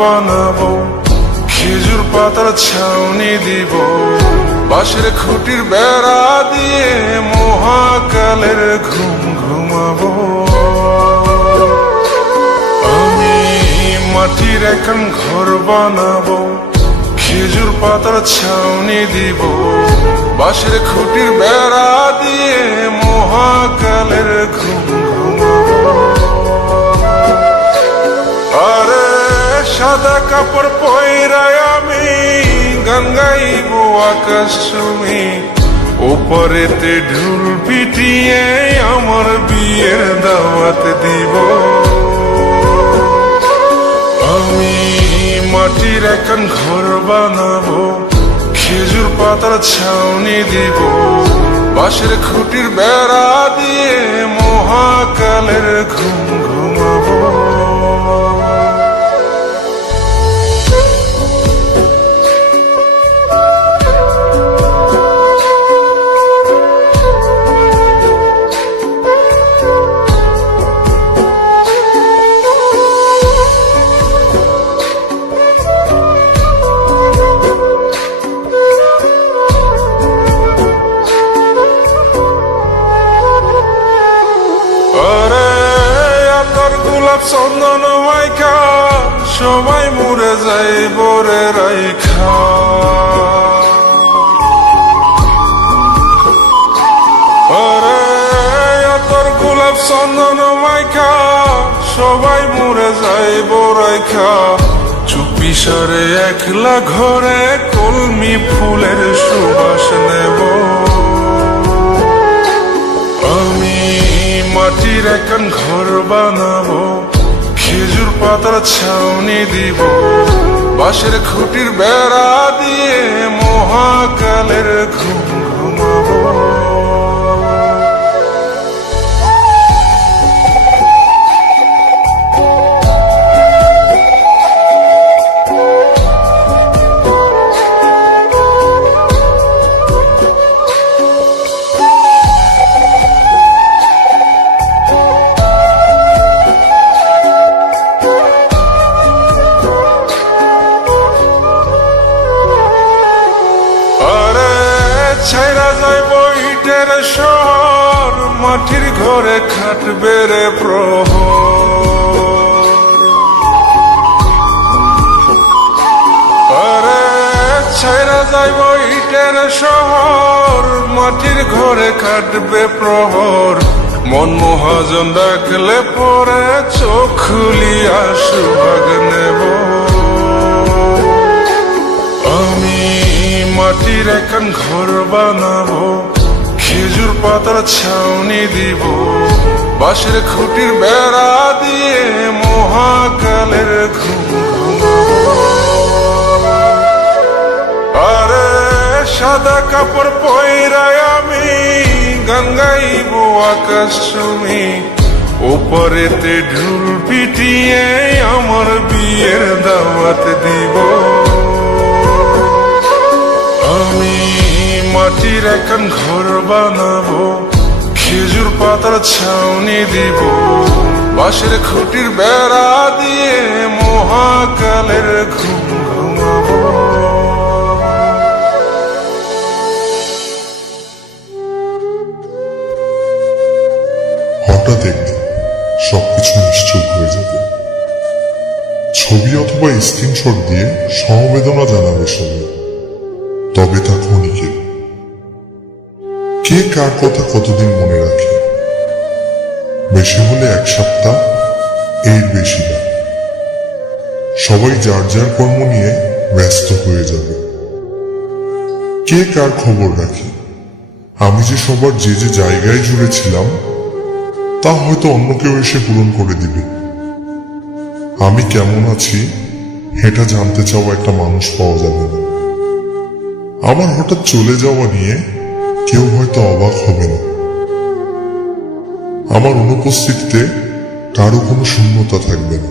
বানাবো, খেজুর পাতার ছাউনি দিব, বাঁশের খুঁটির বেড়া দিয়ে মহাকালের ঘুম ঘুমাবো। আমি মাটির এখন ঘর বানাবো, খেজুর পাতার ছাউনি দিব, বাঁশের খুঁটির বেড়া দিয়ে মহাকালের ঘুম ঘুমাবো। আরে সাদা কাপড় পয়রায় আমি গান গাইব আকাশ চুমি, ওপরেতে ঢুল পিটিয়ে আমার বিয়ের দাওয়াত দিব। আমি মাটির এখন ঘর বানাবো, খেজুর পাতার ছাউনি দিব, বাঁশের খুঁটির বেড়া দিয়ে মহাকালের ঘুম ঘুমাবো। চন্দন মাইখা সবাই মরে যায় বরে রাইখা, আরে তোর গোলাপ চন্দন মাইখা সবাই মরে যায় বরাইখা, চুপি সারে একলা ঘরে কলমি ফুলের সুবাস নেব। আমি মাটির এখন ঘর বানাবো, খেজুর পাতার ছাউনি দিব, বাঁশের খুঁটির বেড়া দিয়ে মহাকালের ঘুম ঘুমাবো। ছাইরা যাইব ইটের শহর, মাটির ঘরে খাটবে রে প্রহর। আরে ছাইরা যাইব ইটের শহর, মাটির ঘরে খাটবে প্রহর। মন মহাজন ডাকলে পরে চোখ খুলিয়া সুভাগ নেব। আমি মাটির এখন ঘর বানাবো, খেজুর পাতার ছাউনি দিব, বাঁশের খুঁটির বেড়া দিয়ে মহাকালের ঘুম ঘুমাবো। আরে সাদা কাপড় পয়রায় আমি গান গাইব আকাশ চুমি, ওপরেতে ঢুল পিটিয়ে আমার বিয়ের দাওয়াত দিব। আমি মাটির এখন ঘর বানাবো, খেজুর পাতার ছাউনি দিব, বাঁশের খুঁটির বেড়া দিয়ে মহাকালের ঘুম ঘুমাবো। হঠাৎ একদিন সবকিছু নিশ্চুপ হয়ে যাবে। ছবি অথবা স্ক্রিনশট দিয়ে সমবেদনা জানাবে সবাই, তবে তা ক্ষণিকের। কে কার কথা কতদিন মনে রাখে? বেশি হলে এক সপ্তাহ, এর বেশি না। সবাই যার যার কর্ম নিয়ে ব্যস্ত হয়ে যাবে। কে কার খবর রাখে? আমি যে সবার যে যে জায়গায় জুড়ে ছিলাম, তা হয়তো অন্য কেউ এসে পূরণ করে দিবে। আমি কেমন আছি এটা জানতে চাওয়া একটা মানুষ পাওয়া যাবে না। আমার হঠাৎ চলে যাওয়া নিয়ে কেউ হয়তো অবাক হবে না। আমার অনুপস্থিতিতে কারো কোনো শূন্যতা থাকবে না।